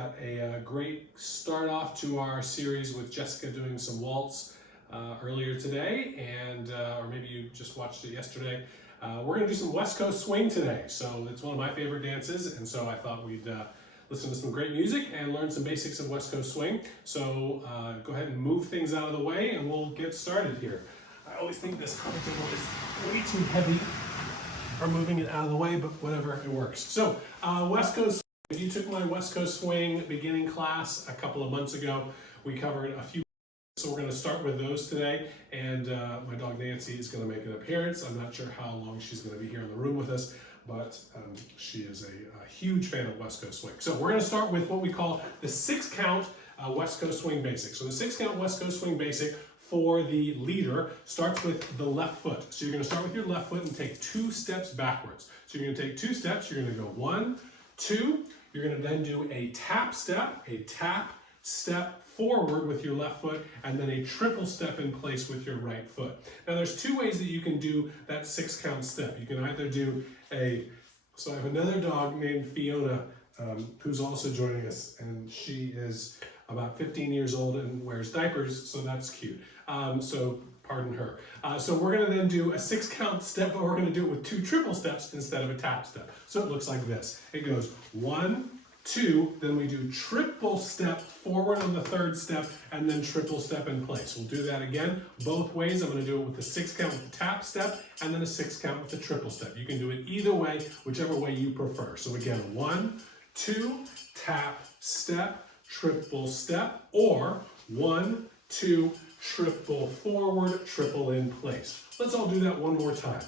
got a great start off to our series with Jessica doing some waltz earlier today, and or maybe you just watched it yesterday. We're going to do some West Coast swing today, so it's one of my favorite dances, and so I thought we'd listen to some great music and learn some basics of West Coast swing. So go ahead and move things out of the way and we'll get started here. I always think this hunting is way too heavy for moving it out of the way, but whatever, it works. So West Coast, if you took my West Coast swing beginning class a couple of months ago, we covered a few. So we're going to start with those today, and my dog Nancy is going to make an appearance. I'm not sure how long she's going to be here in the room with us, but she is a huge fan of West Coast swing. So we're going to start with what we call the 6-count West Coast swing basic. So the 6-count West Coast swing basic for the leader starts with the left foot. So you're going to start with your left foot and take 2 steps backwards. So you're going to take 2 steps. You're going to go 1, 2. You're going to then do a tap step forward with your left foot, and then a triple step in place with your right foot. Now there's 2 ways that you can do that 6-count step. You can either do so I have another dog named Fiona who's also joining us, and she is about 15 years old and wears diapers, so that's cute. So pardon her. So we're going to then do a 6-count step, but we're going to do it with 2 triple steps instead of a tap step. So it looks like this. It goes 1, 2, then we do triple step forward on the 3rd step, and then triple step in place. We'll do that again both ways. I'm going to do it with the 6-count with the tap step, and then a 6-count with the triple step. You can do it either way, whichever way you prefer. So again, 1, 2, tap, step, triple step, or 1, 2, triple forward, triple in place. Let's all do that one more time.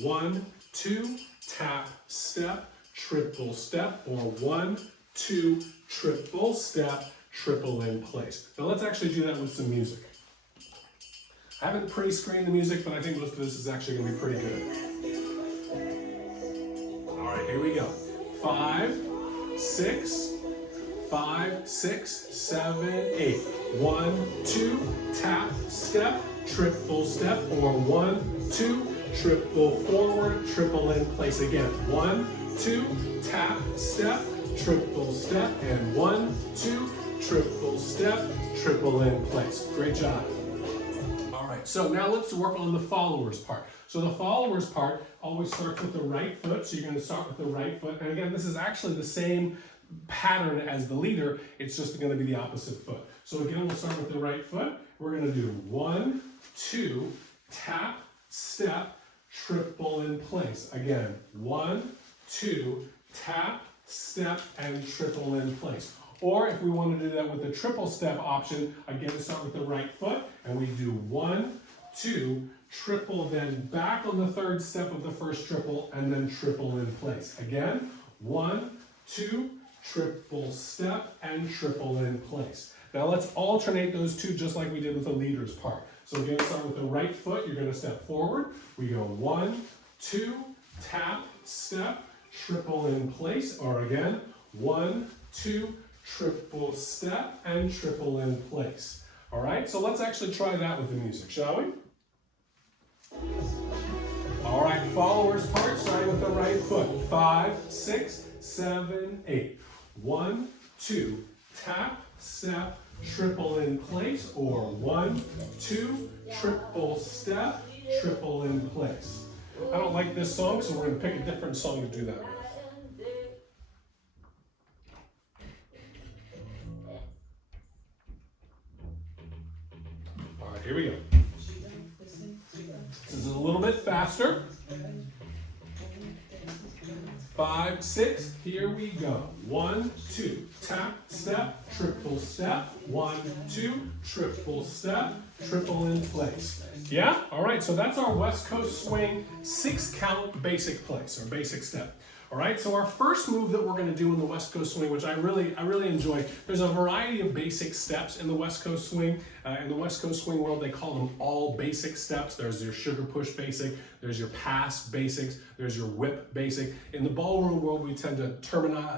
1, 2, tap, step, triple step, or 1, 2, triple step, triple in place. Now let's actually do that with some music. I haven't pre-screened the music, but I think most of this is actually going to be pretty good. All right, here we go. 5, 6, 5, 6, 7, 8. 1, 2, tap, step, triple step, or 1, 2, triple forward, triple in place again. 1, 2, tap, step, triple step, and 1, 2, triple step, triple in place. Great job. All right, so now let's work on the followers part. So the followers part always starts with the right foot, so you're going to start with the right foot. And again, this is actually the same pattern as the leader, it's just going to be the opposite foot. So again, we'll start with the right foot. We're going to do 1, 2, tap, step, triple in place. Again, 1, 2, tap, step, and triple in place. Or if we want to do that with the triple step option, again, start with the right foot, and we do 1, 2, triple, then back on the 3rd step of the first triple, and then triple in place. Again, 1, 2, triple step, and triple in place. Now let's alternate those 2 just like we did with the leader's part. So again, start with the right foot. You're going to step forward. We go 1, 2, tap, step, triple in place, or again, 1, 2, triple step, and triple in place. All right, so let's actually try that with the music, shall we? All right, followers part, starting with the right foot. 5, 6, 7, 8. 1, 2, tap, step, triple in place, or 1, 2, triple step, triple in place. I don't like this song, so we're going to pick a different song to do that with. All right, here we go. This is a little bit faster. 5, 6, here we go. 1, 2, tap, step, triple step. 1, 2, triple step, triple in place. Yeah? All right, so that's our West Coast swing 6-count basic place, or basic step. All right, so our first move that we're going to do in the West Coast swing, which I really enjoy, there's a variety of basic steps in the West Coast swing. In the West Coast swing world, they call them all basic steps. There's your sugar push basic, there's your pass basics, there's your whip basic. In the ballroom world, we tend to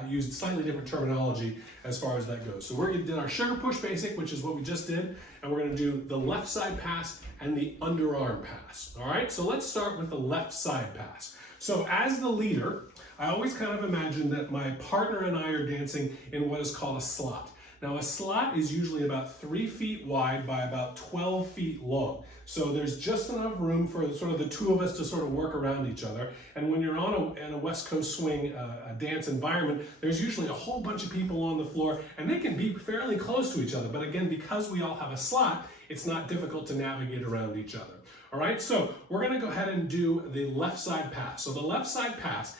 use slightly different terminology as far as that goes. So we did our sugar push basic, which is what we just did, and we're gonna do the left side pass and the underarm pass. All right, so let's start with the left side pass. So as the leader, I always kind of imagine that my partner and I are dancing in what is called a slot. Now a slot is usually about 3 feet wide by about 12 feet long. So there's just enough room for sort of the two of us to sort of work around each other. And when you're on a West Coast swing a dance environment, there's usually a whole bunch of people on the floor and they can be fairly close to each other. But again, because we all have a slot, it's not difficult to navigate around each other. All right, so we're gonna go ahead and do the left side pass. So the left side pass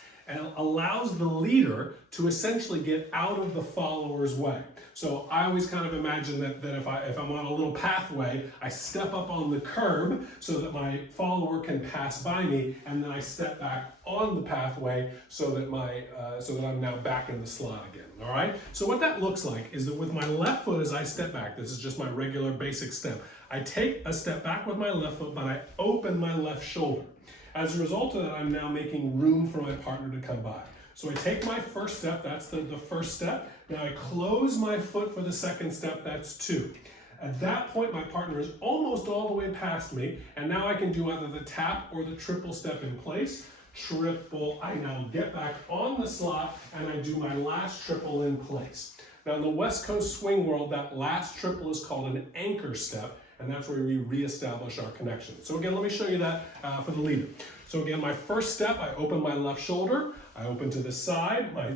allows the leader to essentially get out of the follower's way. So I always kind of imagine that if I'm on a little pathway, I step up on the curb so that my follower can pass by me, and then I step back on the pathway so that I'm now back in the slot again. All right. So what that looks like is that with my left foot as I step back, this is just my regular basic step. I take a step back with my left foot, but I open my left shoulder. As a result of that, I'm now making room for my partner to come by. So I take my first step, that's the first step. Now I close my foot for the second step, that's 2. At that point, my partner is almost all the way past me, and now I can do either the tap or the triple step in place. Triple, I now get back on the slot, and I do my last triple in place. Now in the West Coast swing world, that last triple is called an anchor step, and that's where we reestablish our connection. So again, let me show you that for the leader. So again, my first step, I open my left shoulder, I open to the side, my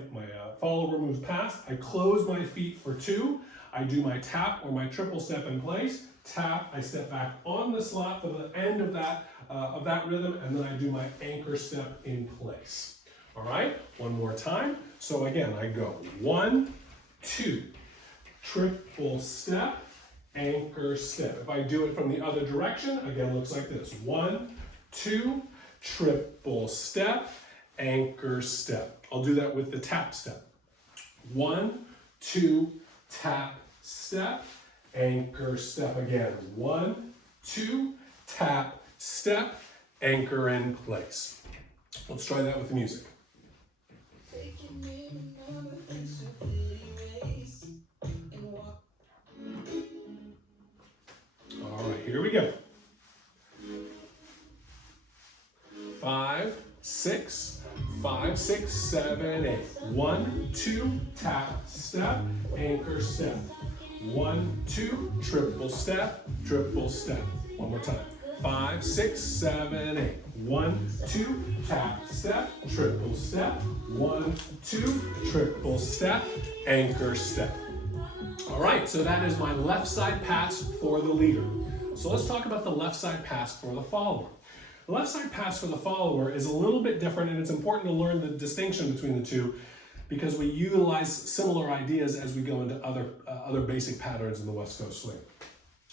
follower moves past, I close my feet for 2, I do my tap or my triple step in place, tap, I step back on the slot for the end of that rhythm, and then I do my anchor step in place. All right, one more time. So again, I go 1, 2, triple step, anchor step. If I do it from the other direction, again, it looks like this. 1, 2, triple step, anchor step. I'll do that with the tap step. 1, 2, tap, step, anchor step again. 1, 2, tap, step, anchor in place. Let's try that with the music. All right, here we go. 5, 6, 5, 6, 7, 8. 1, 2, tap, step, anchor step. 1, 2, triple step, triple step. One more time. 5, 6, 7, 8. 1, 2, tap, step, triple step. 1, 2, triple step, anchor step. All right, so that is my left side pass for the leader. So let's talk about the left side pass for the follower. The left side pass for the follower is a little bit different, and it's important to learn the distinction between the two because we utilize similar ideas as we go into other basic patterns in the West Coast swing.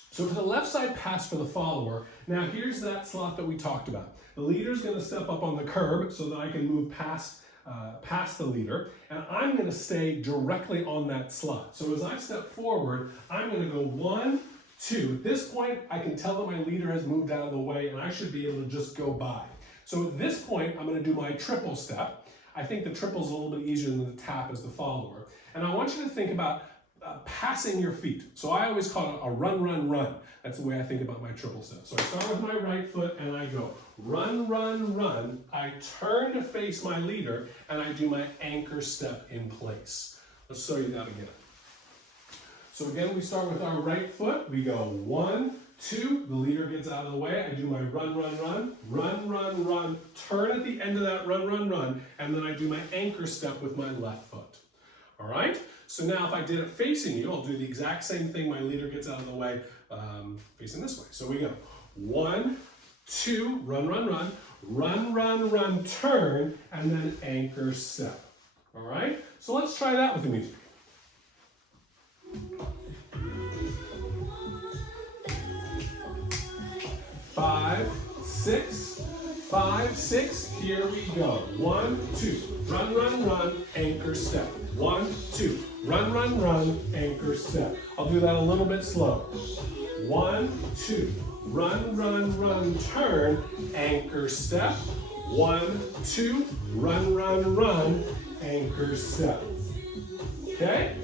So for the left side pass for the follower, now here's that slot that we talked about. The leader's going to step up on the curb so that I can move past the leader, and I'm going to stay directly on that slot. So as I step forward, I'm going to go 1, 2. At this point, I can tell that my leader has moved out of the way, and I should be able to just go by. So at this point, I'm going to do my triple step. I think the triple is a little bit easier than the tap as the follower. And I want you to think about passing your feet. So I always call it a run, run, run. That's the way I think about my triple step. So I start with my right foot and I go run, run, run. I turn to face my leader and I do my anchor step in place. Let's show you that again. So again, we start with our right foot. We go 1, 2, the leader gets out of the way. I do my run, run, run, run, run, run, turn at the end of that run, run, run, and then I do my anchor step with my left foot. All right? So now if I did it facing you, I'll do the exact same thing. My leader gets out of the way, facing this way. So we go 1, 2, run, run, run, run, run, run, turn, and then anchor step. All right? So let's try that with the music. Five, 6, 5, 6, here we go. 1, 2, run, run, run, anchor step. 1, 2, run, run, run, anchor step. I'll do that a little bit slow. 1, 2, run, run, run, turn, anchor step. 1, 2, run, run, run, anchor step. Okay?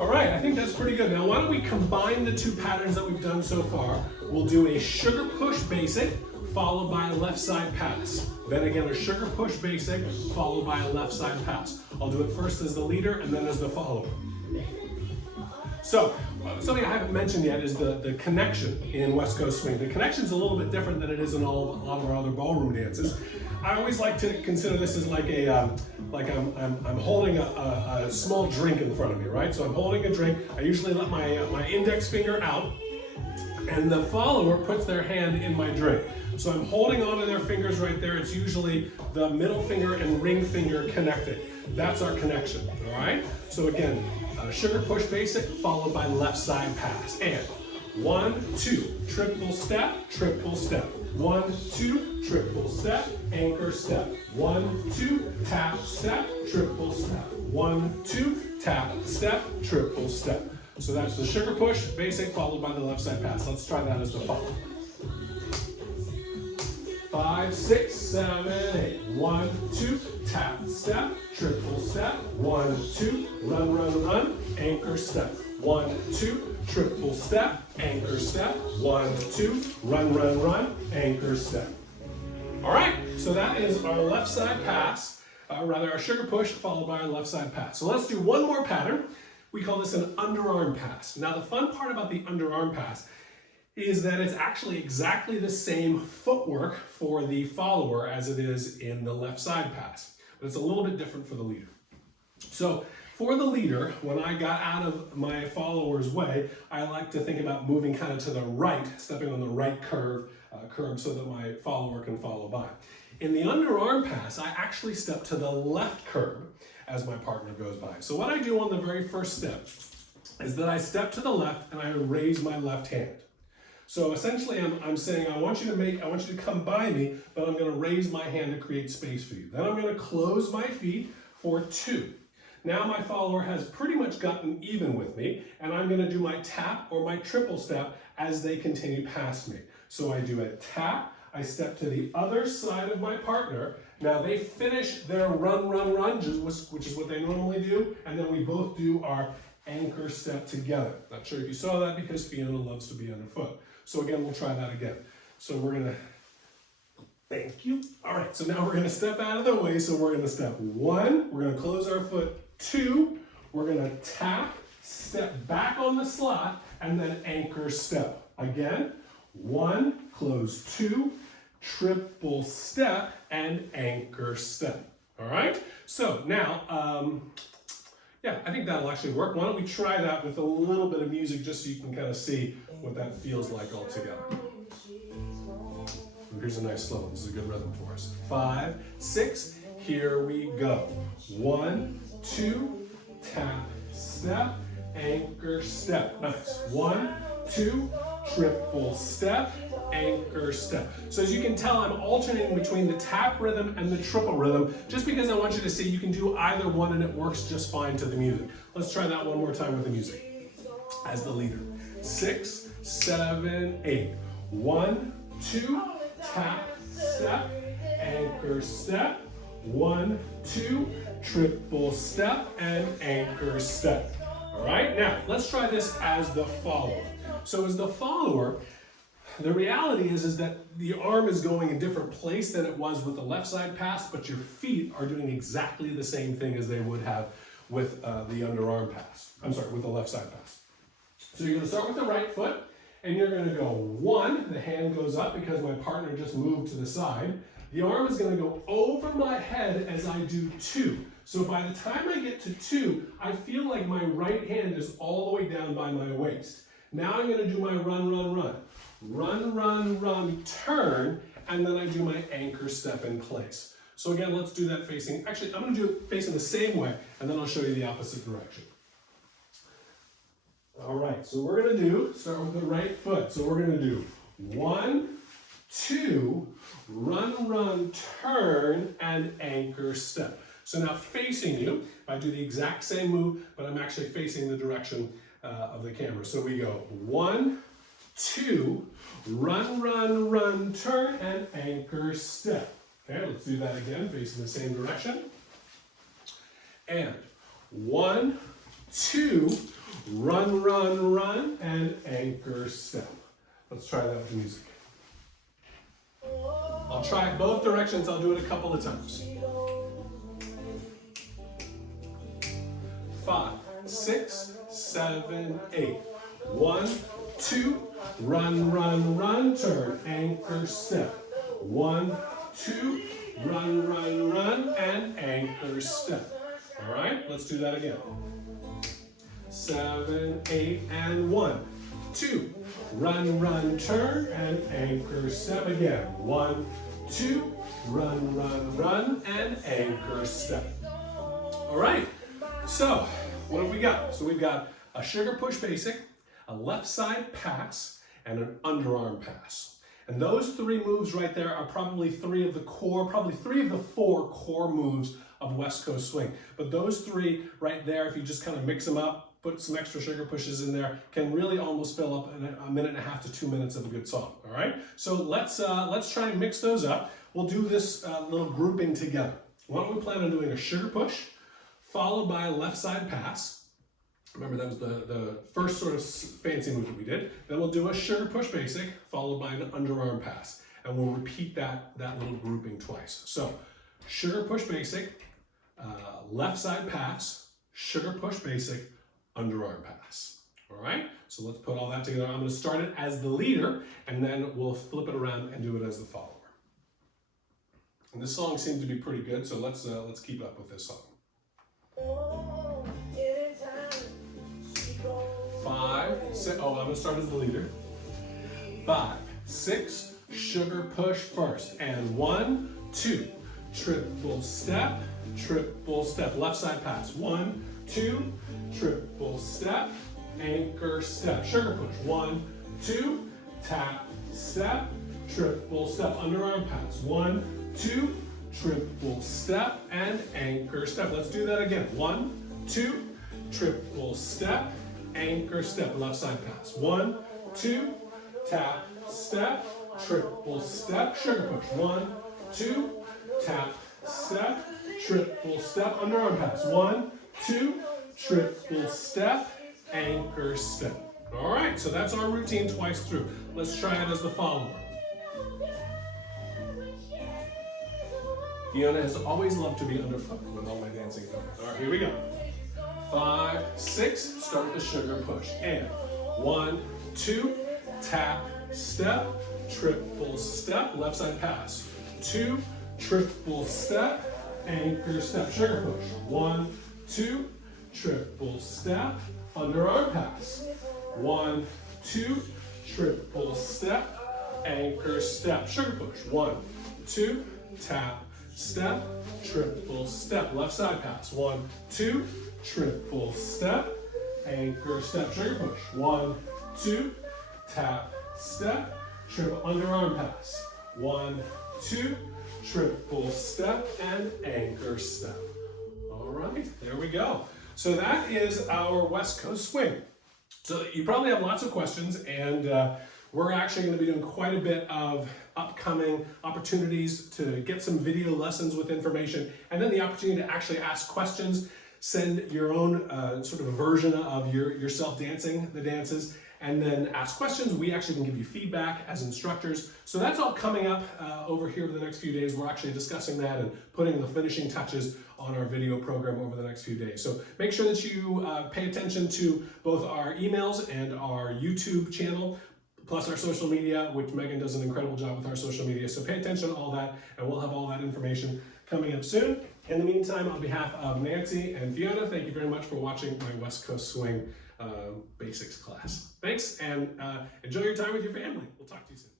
All right, I think that's pretty good. Now, why don't we combine the two patterns that we've done so far? We'll do a sugar push basic, followed by a left side pass. Then again, a sugar push basic, followed by a left side pass. I'll do it first as the leader and then as the follower. So, something I haven't mentioned yet is the connection in West Coast swing. The connection is a little bit different than it is in a lot of our other ballroom dances. I always like to consider this as like I'm holding a small drink in front of me, right? So I'm holding a drink. I usually let my index finger out, and the follower puts their hand in my drink. So I'm holding onto their fingers right there. It's usually the middle finger and ring finger connected. That's our connection, all right? So again, sugar push basic followed by left side pass. And 1, 2, triple step, 1, 2, triple step, anchor step. 1, 2, tap step, triple step. 1, 2, tap step, triple step. So that's the sugar push basic followed by the left side pass. Let's try that as the follow. 5, 6, 7, 8. 1, 2, tap step, triple step. 1, 2, run, run, run, anchor step. 1, 2, triple step, anchor step. 1, 2, run, run, run, anchor step. All right, so that is our left side pass, our sugar push followed by our left side pass. So let's do one more pattern. We call this an underarm pass. Now the fun part about the underarm pass is that it's actually exactly the same footwork for the follower as it is in the left side pass, but it's a little bit different for the leader. So for the leader, when I got out of my follower's way, I like to think about moving kind of to the right, stepping on the right curb so that my follower can follow by. In the underarm pass, I actually step to the left curb as my partner goes by. So what I do on the very first step is that I step to the left and I raise my left hand. So essentially I'm saying I want you to come by me, but I'm going to raise my hand to create space for you. Then I'm going to close my feet for 2. Now my follower has pretty much gotten even with me, and I'm going to do my tap or my triple step as they continue past me. So I do a tap, I step to the other side of my partner. Now they finish their run, run, run, which is what they normally do, and then we both do our anchor step together. Not sure if you saw that because Fiona loves to be underfoot. So again, we'll try that again. So we're gonna, thank you. All right, so now we're gonna step out of the way. So we're gonna step 1, we're gonna close our foot. 2, we're gonna tap, step back on the slot, and then anchor step. Again, 1, close 2, triple step, and anchor step. All right, so now, yeah, I think that'll actually work. Why don't we try that with a little bit of music just so you can kind of see what that feels like all together. Here's a nice slow one. This is a good rhythm for us. 5, 6, here we go. 1, 2, tap, step, anchor step. Nice. 1, 2, triple step, anchor step. So as you can tell, I'm alternating between the tap rhythm and the triple rhythm, just because I want you to see you can do either one and it works just fine to the music. Let's try that one more time with the music as the leader. 6, 7, 8. 1, 2, tap, step, anchor step. 1, 2, triple step, and anchor step. All right, now let's try this as the follower. So as the follower, the reality is that the arm is going a different place than it was with the left side pass, but your feet are doing exactly the same thing as they would have with the underarm pass. I'm sorry, with the left side pass. So you're going to start with the right foot, and you're going to go 1, the hand goes up because my partner just moved to the side. The arm is going to go over my head as I do 2. So by the time I get to 2, I feel like my right hand is all the way down by my waist. Now I'm going to do my run, run, run. Run, run, run, turn, and then I do my anchor step in place. So again, let's do that facing, actually I'm going to do it facing the same way, and then I'll show you the opposite direction. All right, so we're going to start with the right foot. So we're going to do 1, 2, run, run, turn, and anchor step. So now facing you, I do the exact same move, but I'm actually facing the direction of the camera. So we go 1, 2, run, run, run, turn, and anchor step. Okay, let's do that again, facing the same direction. And 1, 2, run, run, run, and anchor step. Let's try that with music. I'll try it both directions. I'll do it a couple of times. 5, 6, 7, 8. 1, 2, run, run, run, turn, anchor, step. 1, 2, run, run, run, and anchor, step. All right, let's do that again. 7, 8, and 1, 2, run, run, turn, and anchor, step again. 1, 2, run, run, run, and anchor, step. All right, so what have we got? So we've got a sugar push basic, a left side pass, and an underarm pass. And those three moves right there are probably three of the 4 core moves of West Coast swing. But those three right there, if you just kind of mix them up, put some extra sugar pushes in there, can really almost fill up a minute and a half to 2 minutes of a good song. All right, so let's try and mix those up. We'll do this little grouping together. Why don't we plan on doing a sugar push, followed by a left side pass. Remember, that was the first sort of fancy move that we did. Then we'll do a sugar push basic, followed by an underarm pass. And we'll repeat that little grouping twice. So, sugar push basic, left side pass, sugar push basic, underarm pass. All right? So let's put all that together. I'm going to start it as the leader, and then we'll flip it around and do it as the follower. And this song seems to be pretty good, so let's keep up with this song. 5, 6, I'm going to start as the leader. 5, 6, sugar push first. And 1, 2, triple step, left side pass. 1, 2, triple step, anchor step, sugar push. 1, 2, tap, step, triple step, underarm pass. 1, 2, triple step, and anchor step. Let's do that again. 1, 2, triple step, anchor step, left side pass. 1, 2, tap, step, triple step, sugar push. 1, 2, tap, step, triple step, underarm pass. 1, 2, triple step, anchor step. All right, so that's our routine twice through. Let's try it as the follower. Fiona has always loved to be underfoot with all my dancing. All right, here we go. 5, 6, start the sugar push. And 1, 2, tap, step, triple step, left side pass. 2, triple step, anchor step, sugar push. 1, 2, triple step, underarm pass. 1, 2, triple step, anchor step, sugar push. 1, 2, tap, step, triple step, left side pass. 1, 2, triple step, anchor step, sugar push. 1, 2, tap, step, triple underarm pass. 1, 2, triple step, and anchor step. All right, there we go. So that is our West Coast swing. So you probably have lots of questions, and we're actually going to be doing quite a bit of upcoming opportunities to get some video lessons with information, and then the opportunity to actually ask questions, send your own sort of a version of yourself dancing the dances, and then ask questions. We actually can give you feedback as instructors. So that's all coming up over here for the next few days. We're actually discussing that and putting the finishing touches on our video program over the next few days. So make sure that you pay attention to both our emails and our YouTube channel, plus our social media, which Megan does an incredible job with our social media. So pay attention to all that, and we'll have all that information coming up soon. In the meantime, on behalf of Nancy and Fiona, thank you very much for watching my West Coast Swing basics class. Thanks, and enjoy your time with your family. We'll talk to you soon.